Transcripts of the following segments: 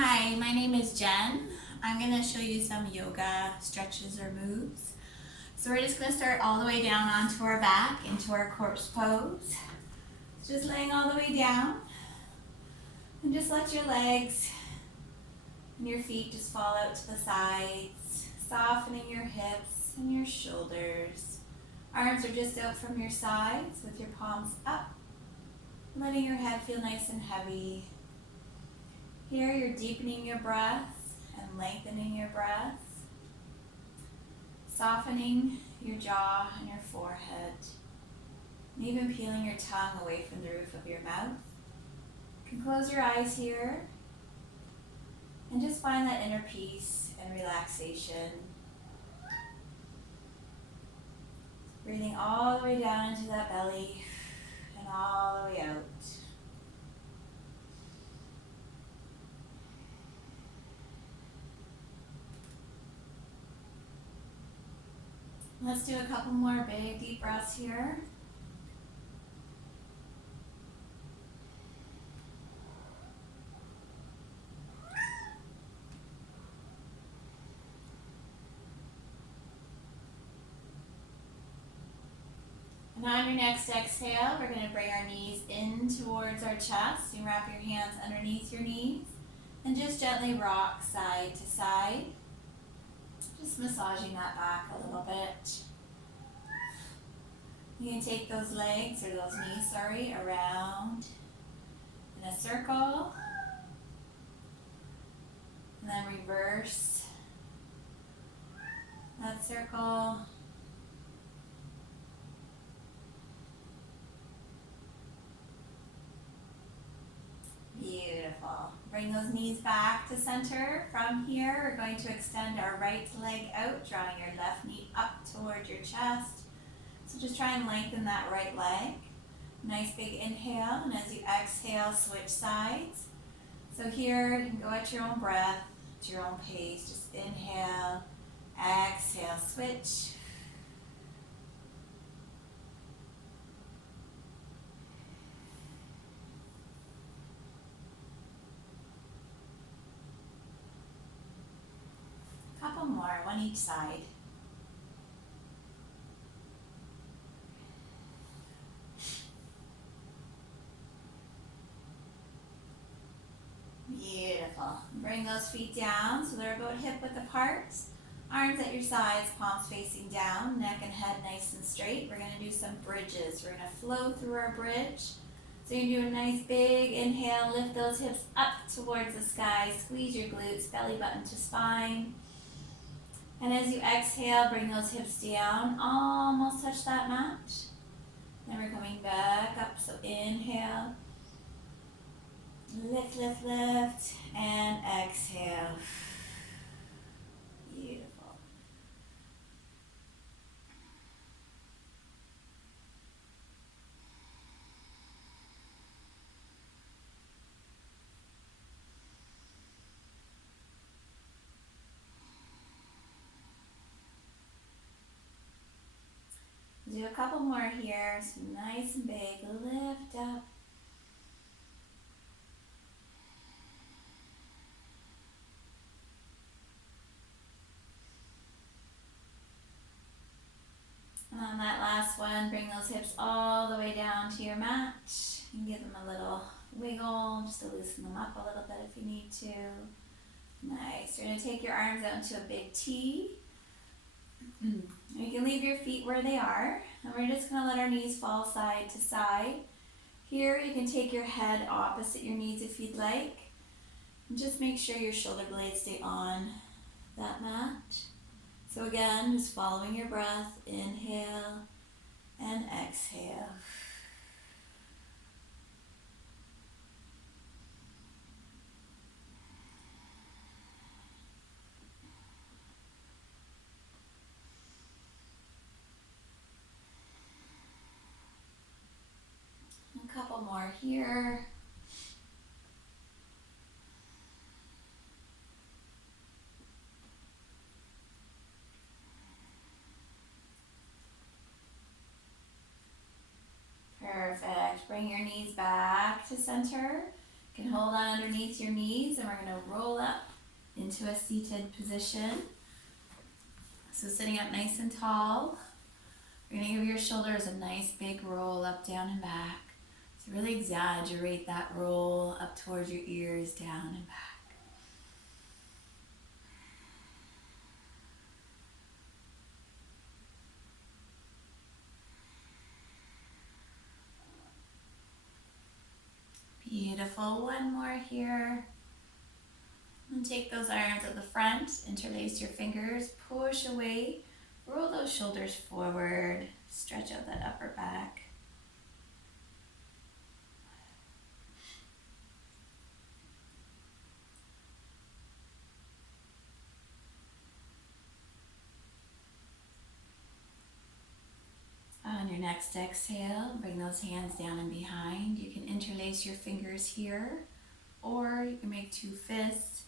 Hi, my name is Jen. I'm going to show you some yoga stretches or moves. So we're just going to start all the way down onto our back into our corpse pose. Just laying all the way down. And just let your legs and your feet just fall out to the sides, softening your hips and your shoulders. Arms are just out from your sides with your palms up, letting your head feel nice and heavy. Here you're deepening your breath and lengthening your breath, softening your jaw and your forehead, and even peeling your tongue away from the roof of your mouth. You can close your eyes here and just find that inner peace and relaxation. Breathing all the way down into that belly and all the way out. Let's do a couple more big deep breaths here. And on your next exhale, we're going to bring our knees in towards our chest. You wrap your hands underneath your knees and just gently rock side to side. Just massaging that back a little bit. You can take those legs, or those knees, around in a circle. And then reverse that circle. Beautiful. Bring those knees back to center. From here, we're going to extend our right leg out, drawing your left knee up toward your chest. So just try and lengthen that right leg. Nice big inhale, and as you exhale, switch sides. So here, you can go at your own breath, at your own pace. Just inhale, exhale, switch. Couple more, one each side. Beautiful. Bring those feet down so they're about hip width apart. Arms at your sides, palms facing down, neck and head nice and straight. We're going to do some bridges. We're going to flow through our bridge. So you do a nice big inhale, lift those hips up towards the sky, squeeze your glutes, belly button to spine. And as you exhale, bring those hips down, almost touch that mat. Then we're coming back up, so inhale, lift, lift, lift, and exhale. Beautiful. Do a couple more here, so nice and big, lift up. And on that last one, bring those hips all the way down to your mat and give them a little wiggle, just to loosen them up a little bit if you need to. Nice. You're going to take your arms out into a big T. You can leave your feet where they are, and we're just going to let our knees fall side to side. Here you can take your head opposite your knees if you'd like, and just make sure your shoulder blades stay on that mat. So again, just following your breath, inhale and exhale. A couple more here. Perfect. Bring your knees back to center. You can hold on underneath your knees and we're gonna roll up into a seated position. So sitting up nice and tall. You're gonna give your shoulders a nice big roll up, down, and back. So really exaggerate that roll up towards your ears, down and back. Beautiful. One more here. And take those irons at the front, interlace your fingers, push away, roll those shoulders forward, stretch out that upper back. On your next exhale, bring those hands down and behind. You can interlace your fingers here, or you can make two fists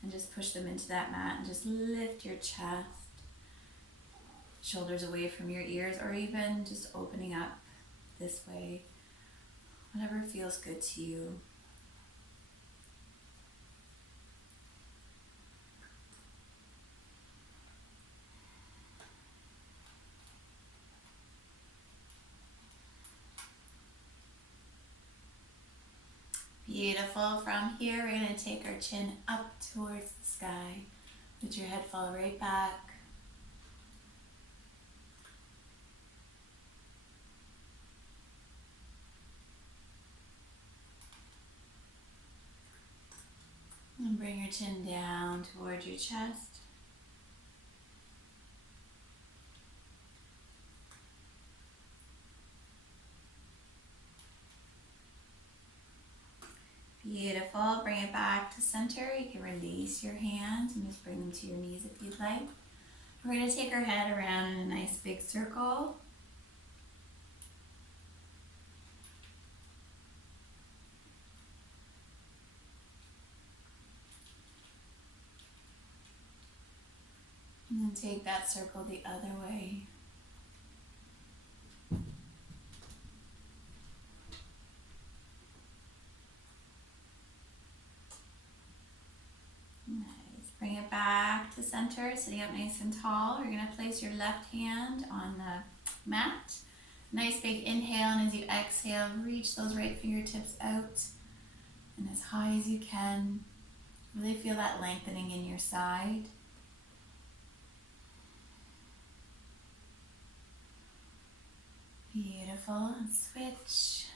and just push them into that mat and just lift your chest, shoulders away from your ears, or even just opening up this way, whatever feels good to you. Beautiful. From here, we're going to take our chin up towards the sky. Let your head fall right back. And bring your chin down towards your chest. Beautiful. Bring it back to center. You can release your hands and just bring them to your knees if you'd like. We're going to take our head around in a nice big circle. And then take that circle the other way. Nice. Bring it back to center, sitting up nice and tall. You're going to place your left hand on the mat. Nice big inhale, and as you exhale, reach those right fingertips out and as high as you can. Really feel that lengthening in your side. Beautiful. And switch.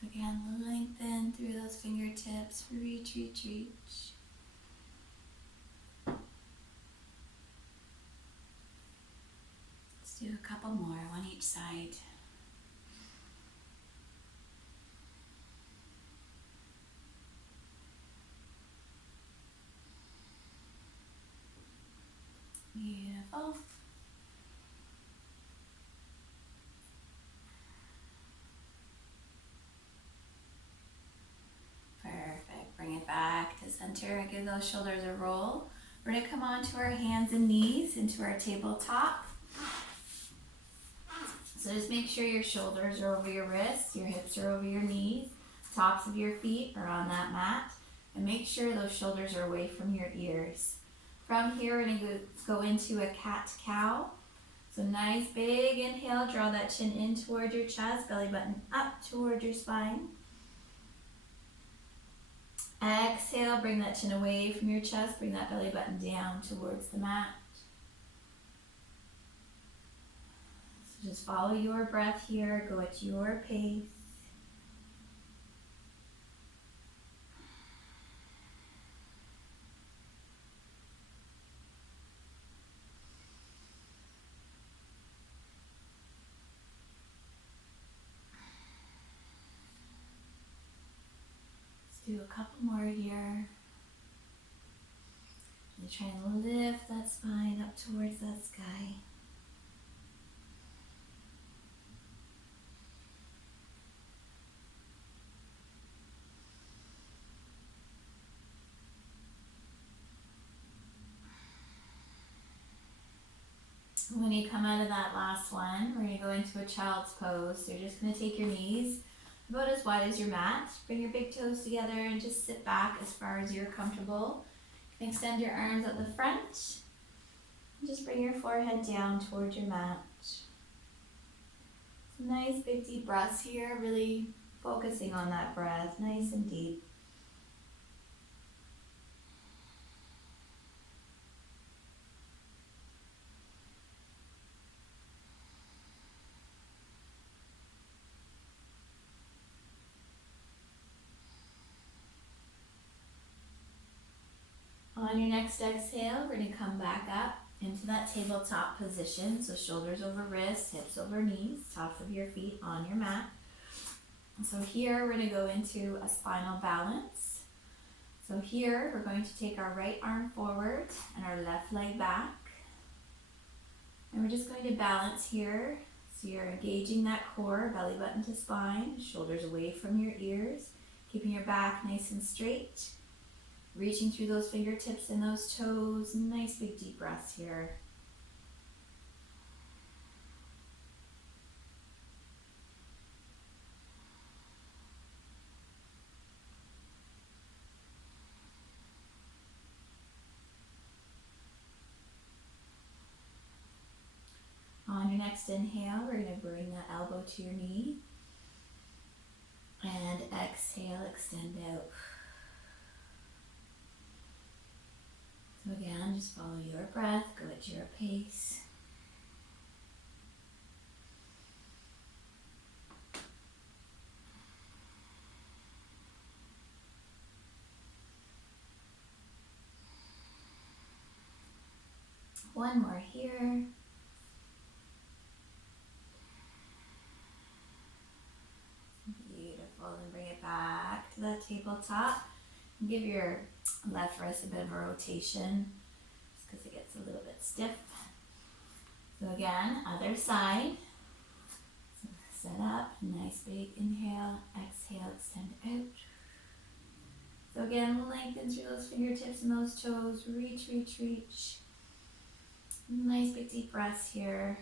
So again, lengthen through those fingertips. Reach, reach, reach. Let's do a couple more, one each side. Beautiful. Perfect. Bring it back to center and give those shoulders a roll. We're going to come onto our hands and knees into our tabletop. So just make sure your shoulders are over your wrists, your hips are over your knees, tops of your feet are on that mat, and make sure those shoulders are away from your ears. From here, we're going to go into a cat-cow. So nice big inhale, draw that chin in toward your chest, belly button up toward your spine. Exhale, bring that chin away from your chest, bring that belly button down towards the mat. So just follow your breath here, go at your pace. Do a couple more here. And try and lift that spine up towards that sky. When you come out of that last one, we're going to go into a child's pose. So you're just going to take your knees about as wide as your mat. Bring your big toes together and just sit back as far as you're comfortable. Extend your arms at the front. Just bring your forehead down towards your mat. Nice big deep breaths here, really focusing on that breath, nice and deep. On your next exhale, we're going to come back up into that tabletop position. So shoulders over wrists, hips over knees, tops of your feet on your mat. So here we're going to go into a spinal balance. So here we're going to take our right arm forward and our left leg back. And we're just going to balance here. So you're engaging that core, belly button to spine, shoulders away from your ears, keeping your back nice and straight. Reaching through those fingertips and those toes. Nice big deep breaths here. On your next inhale, we're going to bring that elbow to your knee. And exhale, extend out. So again, just follow your breath, go at your pace. One more here. Beautiful, then bring it back to that tabletop. Give your left wrist a bit of a rotation, just because it gets a little bit stiff. So again, other side. So set up, nice big inhale, exhale, extend out. So again, lengthen through those fingertips and those toes. Reach, reach, reach. Nice big deep breaths here.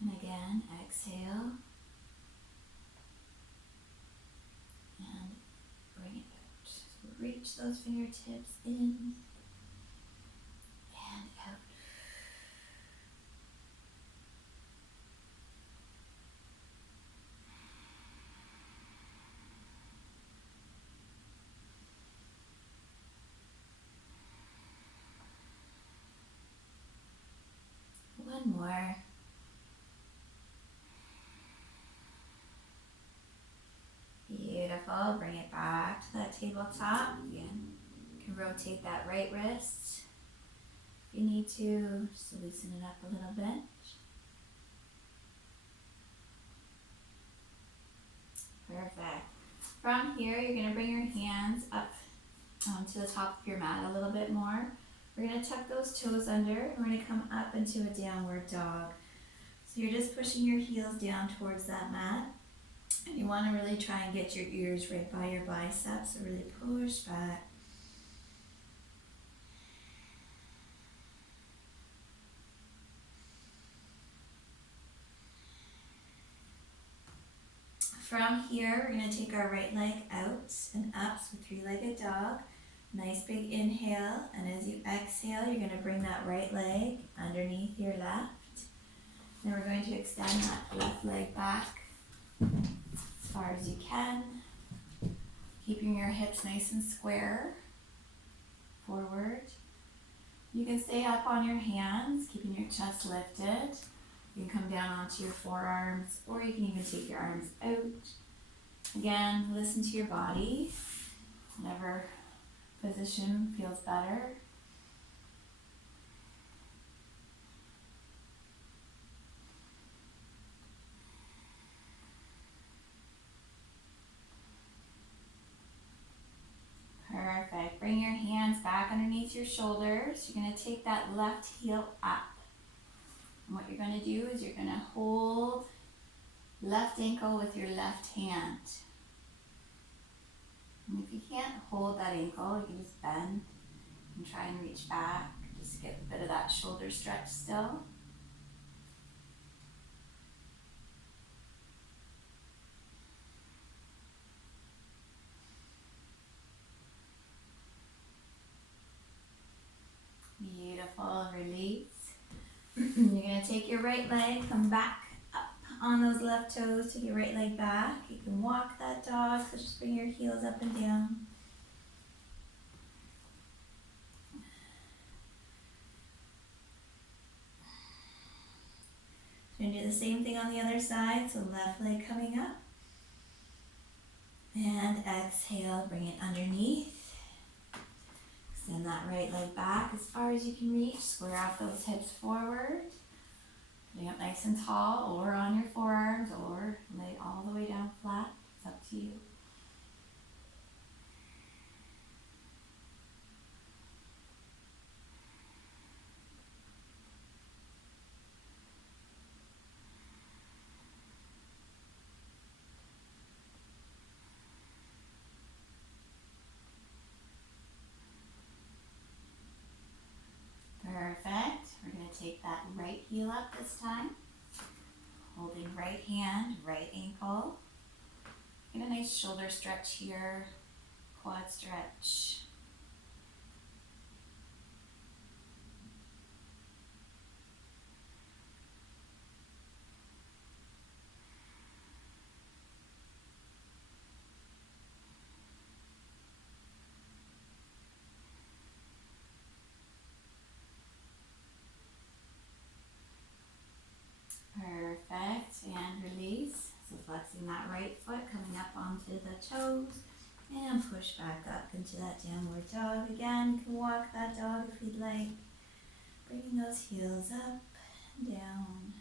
And again, exhale. And bring it out. So reach those fingertips in and out. One more. Beautiful. Bring it back to that tabletop. Again, you can rotate that right wrist if you need to, just to loosen it up a little bit. Perfect. From here, you're going to bring your hands up to the top of your mat a little bit more. We're going to tuck those toes under and we're going to come up into a downward dog. So you're just pushing your heels down towards that mat. And you want to really try and get your ears right by your biceps, so really push back. From here, we're going to take our right leg out and up, so three-legged dog. Nice big inhale, and as you exhale, you're going to bring that right leg underneath your left. Then we're going to extend that left leg back as far as you can, keeping your hips nice and square forward. You can stay up on your hands, keeping your chest lifted. You can come down onto your forearms, or you can even take your arms out. Again, listen to your body, whatever position feels better. Perfect. Bring your hands back underneath your shoulders. You're going to take that left heel up. And what you're going to do is you're going to hold left ankle with your left hand. And if you can't hold that ankle, you can just bend and try and reach back. Just get a bit of that shoulder stretch still. Beautiful, release. You're gonna take your right leg, come back up on those left toes, take your right leg back. You can walk that dog, so just bring your heels up and down. We're gonna do the same thing on the other side, so left leg coming up. And exhale, bring it underneath. Extend that right leg back as far as you can reach. Square off those hips forward. Putting up nice and tall, or on your forearms, or lay all the way down flat. It's up to you. Perfect. We're going to take that right heel up this time. Holding right hand, right ankle. Get a nice shoulder stretch here, quad stretch. Perfect, and release. So flexing that right foot, coming up onto the toes, and push back up into that downward dog. Again, you can walk that dog if you'd like. Bringing those heels up and down.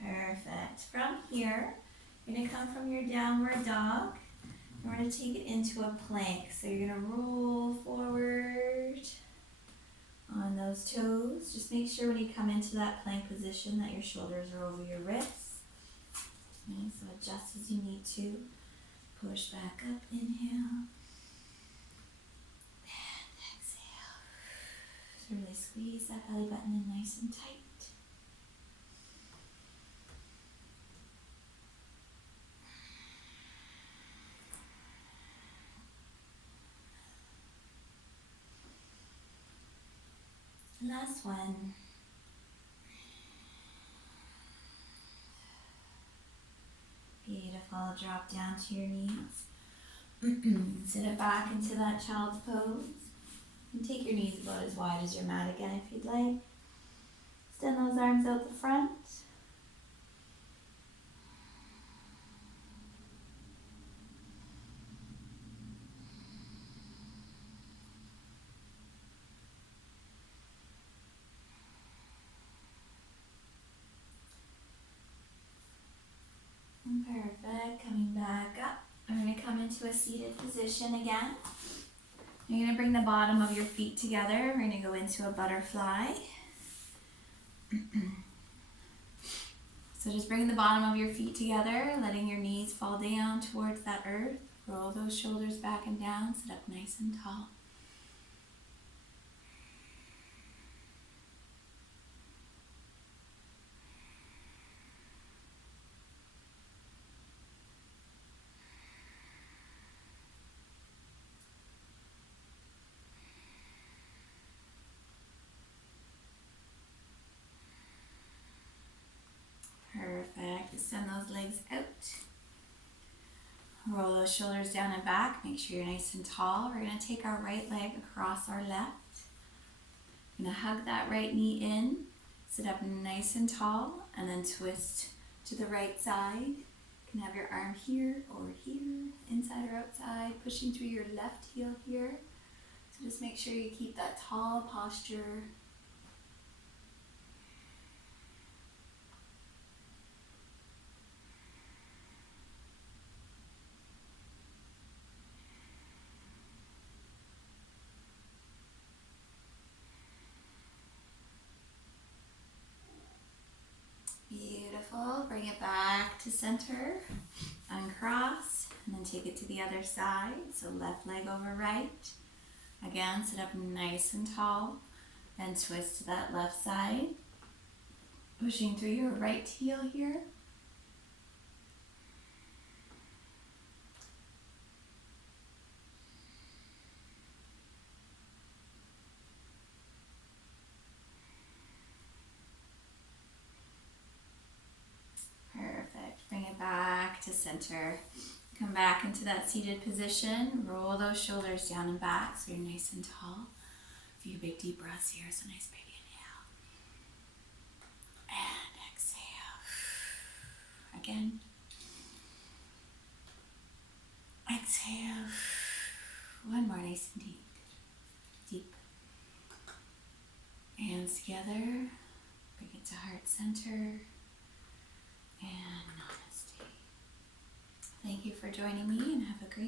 Perfect. From here, you're going to come from your downward dog. We're going to take it into a plank. So you're going to roll forward on those toes. Just make sure when you come into that plank position that your shoulders are over your wrists. Okay, so adjust as you need to. Push back up, inhale. And exhale. So really squeeze that belly button in nice and tight. Last one. Beautiful. Drop down to your knees. Sit it back into that child's pose. And take your knees about as wide as your mat again if you'd like. Extend those arms out the front. Perfect. Coming back up. We're going to come into a seated position again. You're going to bring the bottom of your feet together. We're going to go into a butterfly. So just bring the bottom of your feet together, letting your knees fall down towards that earth. Roll those shoulders back and down. Sit up nice and tall. Perfect. Send those legs out. Roll those shoulders down and back. Make sure you're nice and tall. We're going to take our right leg across our left. We're going to hug that right knee in. Sit up nice and tall and then twist to the right side. You can have your arm here or here, inside or outside, pushing through your left heel here. So just make sure you keep that tall posture. bring it back to center, uncross, and then take it to the other side. So left leg over right. Again, sit up nice and tall and twist to that left side. Pushing through your right heel here. Perfect. Bring it back to center. Come back into that seated position. Roll those shoulders down and back so you're nice and tall. A few big deep breaths here. So nice big inhale. And exhale. Again. Exhale. One more, nice and deep. Deep. Hands together. Bring it to heart center. And namaste. Thank you for joining me and have a great